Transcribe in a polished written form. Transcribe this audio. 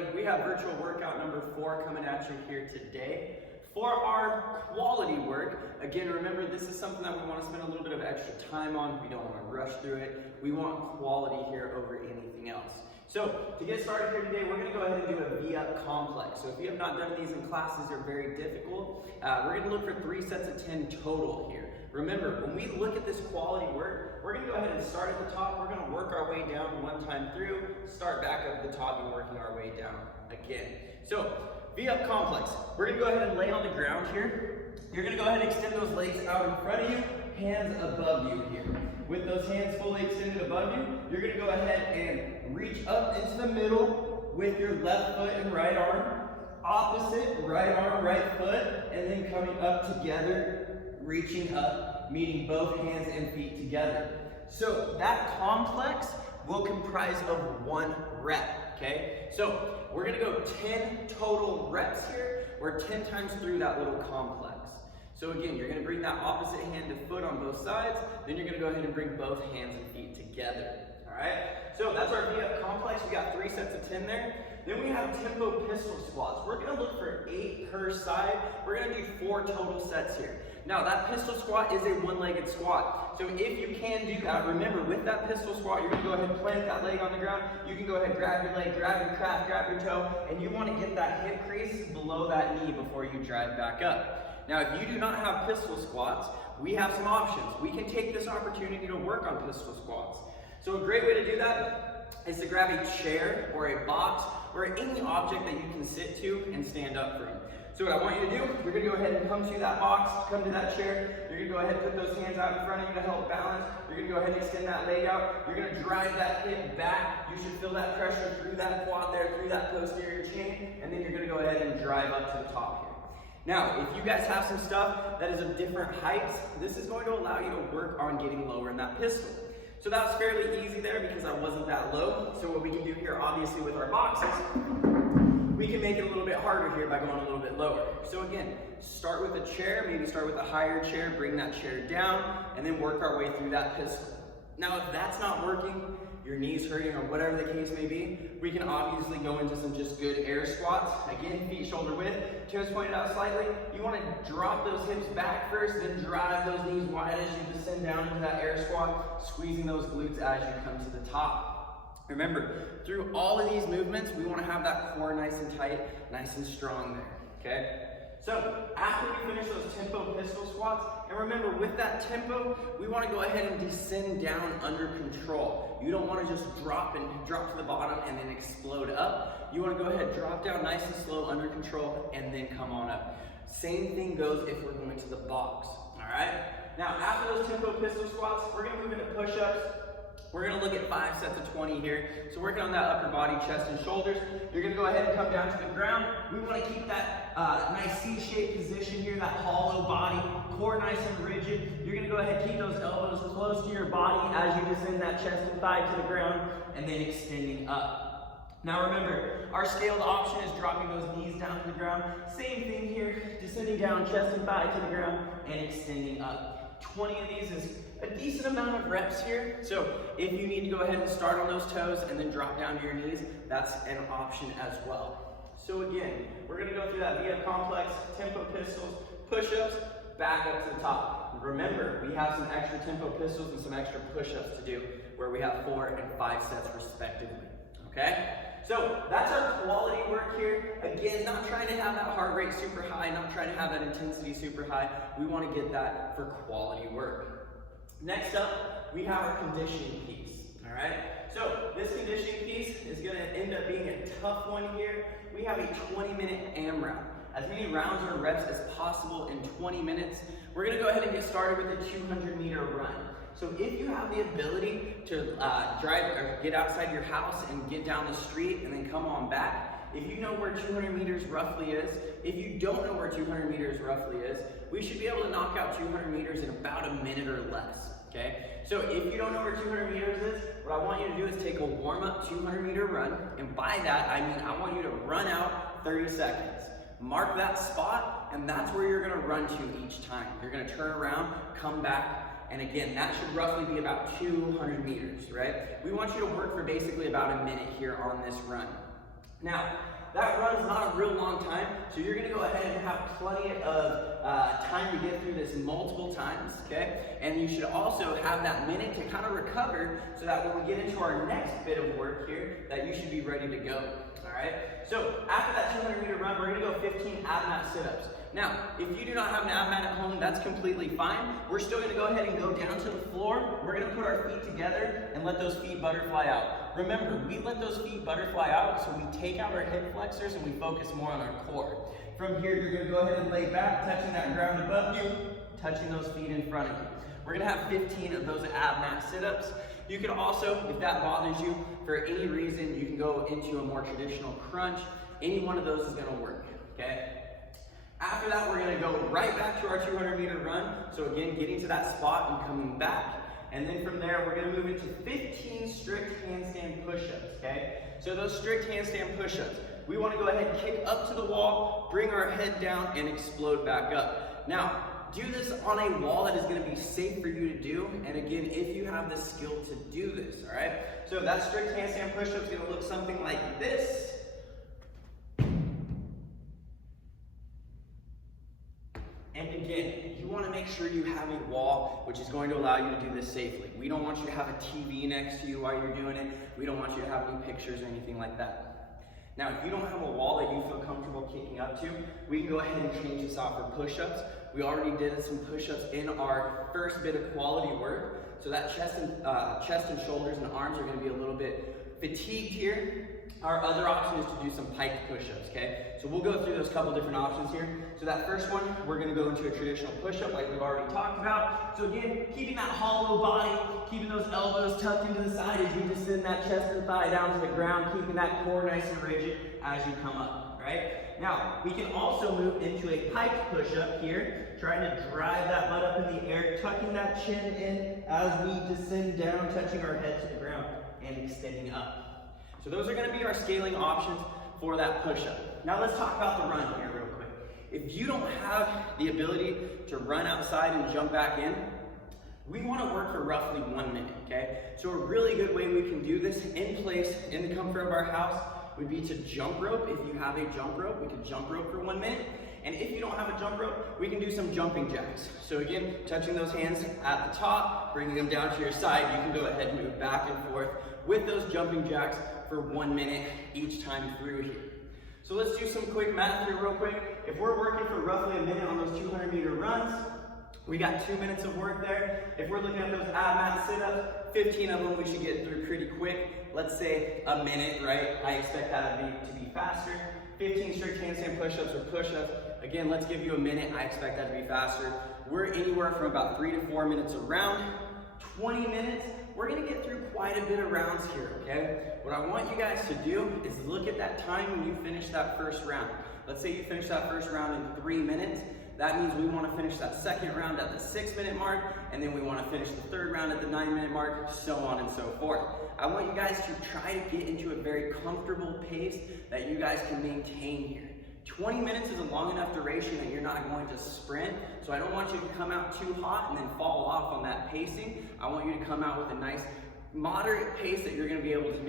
everybody. We have virtual workout number 4 coming at you here today. For our quality work, again, remember this is something that we want to spend a little bit of extra time on. We don't want to rush through it. We want quality here over anything else. So to get started here today, we're going to go ahead and do a V-up complex. So if you have not done these in classes, they're very difficult. We're going to look for 3 sets of 10 total here. Remember, when we look at this quality work, we're going to go ahead and start at the top. We're going to work our way down one time through, start back up at the top and working our way down again. So V-up complex. We're going to go ahead and lay on the ground here. You're going to go ahead and extend those legs out in front of you, hands above you here. With those hands fully extended above you, you're going to go ahead and reach up into the middle with your left foot and right arm. Opposite, right arm, right foot, and then coming up together, reaching up, meeting both hands and feet together. So that complex will comprise of 1 rep, okay? So we're going to go 10 total reps here. We're 10 times through that little complex. So again, you're going to bring that opposite hand to foot on both sides. Then you're going to go ahead and bring both hands and feet together. All right? So that's our V-up complex. We got 3 sets of 10 there. Then we have tempo pistol squats. We're going to look for 8 per side. We're going to do 4 total sets here. Now that pistol squat is a 1-legged squat. So if you can do that, remember with that pistol squat, you're going to go ahead and plant that leg on the ground. You can go ahead and grab your leg, grab your calf, grab your toe, and you want to get that hip crease below that knee before you drive back up. Now, if you do not have pistol squats, we have some options. We can take this opportunity to work on pistol squats. So a great way to do that is to grab a chair or a box or any object that you can sit to and stand up from. So what I want you to do, you're going to go ahead and come to that box, come to that chair. You're going to go ahead and put those hands out in front of you to help balance. You're going to go ahead and extend that leg out. You're going to drive that hip back. You should feel that pressure through that quad there, through that posterior chain, and then you're going to go ahead and drive up to the top here. Now, if you guys have some stuff that is of different heights, this is going to allow you to work on getting lower in that pistol. So that was fairly easy there because I wasn't that low. So what we can do here, obviously with our boxes, we can make it a little bit harder here by going a little bit lower. So again, start with a chair, maybe start with a higher chair, bring that chair down, and then work our way through that pistol. Now, if that's not working, your knees hurting or whatever the case may be, we can obviously go into some just good air squats. Again, feet shoulder width, toes pointed out slightly. You want to drop those hips back first, then drive those knees wide as you descend down into that air squat, squeezing those glutes as you come to the top. Remember, through all of these movements, we want to have that core nice and tight, nice and strong there, okay? So after we finish those tempo pistol squats, and remember with that tempo, we want to go ahead and descend down under control. You don't want to just drop to the bottom and then explode up. You want to go ahead, drop down nice and slow under control, and then come on up. Same thing goes if we're going to the box, all right? Now after those tempo pistol squats, we're going to move into push-ups. We're going to look at 5 sets of 20 here. So working on that upper body, chest, and shoulders. You're going to go ahead and come down to the ground. We want to keep that nice C-shaped position here, that hollow body, core nice and rigid. You're going to go ahead and keep those elbows close to your body as you descend that chest and thigh to the ground, and then extending up. Now remember, our scaled option is dropping those knees down to the ground. Same thing here, descending down, chest and thigh to the ground, and extending up. 20 of these is a decent amount of reps here. So if you need to go ahead and start on those toes and then drop down to your knees, that's an option as well. So again, we're going to go through that V-up complex, tempo pistols, push-ups, back up to the top. Remember, we have some extra tempo pistols and some extra push-ups to do where we have 4 and 5 sets respectively, okay? So that's our quality work here. Again, not trying to have that heart rate super high, not trying to have that intensity super high. We want to get that for quality work. Next up, we have our conditioning piece, all right? So this conditioning piece is going to end up being a tough one here. We have a 20-minute AMRAP. As many rounds or reps as possible in 20 minutes. We're going to go ahead and get started with a 200-meter run. So if you have the ability to drive or get outside your house and get down the street and then come on back, if you know where 200 meters roughly is, if you don't know where 200 meters roughly is, we should be able to knock out 200 meters in about a minute or less, okay? So if you don't know where 200 meters is, what I want you to do is take a warm-up 200-meter run, and by that, I mean I want you to run out 30 seconds. Mark that spot, and that's where you're gonna run to each time. You're gonna turn around, come back, and again, that should roughly be about 200 meters, right? We want you to work for basically about a minute here on this run. Now, that run's not a real long time, so you're gonna go ahead and have plenty of time to get through this multiple times, okay? And you should also have that minute to kind of recover so that when we get into our next bit of work here, that you should be ready to go, all right? So after that 200-meter run, we're gonna go 15 ab mat sit-ups. Now, if you do not have an ab mat at home, that's completely fine. We're still gonna go ahead and go down to the floor. We're gonna put our feet together and let those feet butterfly out. Remember, we let those feet butterfly out, so we take out our hip flexors and we focus more on our core. From here, you're gonna go ahead and lay back, touching that ground above you, touching those feet in front of you. We're gonna have 15 of those ab mat sit-ups. You can also, if that bothers you, for any reason, you can go into a more traditional crunch. Any one of those is gonna work, okay? After that, we're gonna go right back to our 200-meter run. So again, getting to that spot and coming back. And then from there, we're gonna move into 15 strict handstand push-ups, okay? So those strict handstand push-ups, we wanna go ahead and kick up to the wall, bring our head down, and explode back up. Now, do this on a wall that is gonna be safe for you to do. And again, if you have the skill to do this, all right? So that strict handstand push-up is gonna look something like this. And again, you want to make sure you have a wall which is going to allow you to do this safely. We don't want you to have a TV next to you while you're doing it. We don't want you to have any pictures or anything like that. Now, if you don't have a wall that you feel comfortable kicking up to, we can go ahead and change this out for push-ups. We already did some push-ups in our first bit of quality work. So that chest and shoulders and arms are going to be a little bit fatigued here. Our other option is to do some pike push-ups, okay? So we'll go through those couple different options here. So that first one, we're gonna go into a traditional push-up like we've already talked about. So again, keeping that hollow body, keeping those elbows tucked into the side as you descend that chest and thigh down to the ground, keeping that core nice and rigid as you come up, right? Now, we can also move into a pike push-up here, trying to drive that butt up in the air, tucking that chin in as we descend down, touching our head to the ground and extending up. So those are gonna be our scaling options for that push-up. Now let's talk about the run here real quick. If you don't have the ability to run outside and jump back in, we wanna work for roughly 1 minute, okay? So a really good way we can do this in place, in the comfort of our house, would be to jump rope. If you have a jump rope, we can jump rope for 1 minute. And if you don't have a jump rope, we can do some jumping jacks. So again, touching those hands at the top, bringing them down to your side, you can go ahead and move back and forth with those jumping jacks for 1 minute each time through here. So let's do some quick math here real quick. If we're working for roughly a minute on those 200-meter runs, we got 2 minutes of work there. If we're looking at those ab mat sit-ups, 15 of them we should get through pretty quick. Let's say a minute, right? I expect that to be faster. 15 strict handstand push-ups or push-ups. Again, let's give you a minute. I expect that to be faster. We're anywhere from about 3 to 4 minutes a round. 20 minutes, we're gonna get through quite a bit of rounds here, okay? What I want you guys to do is look at that time when you finish that first round. Let's say you finish that first round in 3 minutes. That means we wanna finish that second round at the 6-minute mark, and then we wanna finish the third round at the 9-minute mark, so on and so forth. I want you guys to try to get into a very comfortable pace that you guys can maintain here. 20 minutes is a long enough duration that you're not going to sprint, so I don't want you to come out too hot and then fall off on that pacing. I want you to come out with a nice moderate pace that you're going to be able to maintain.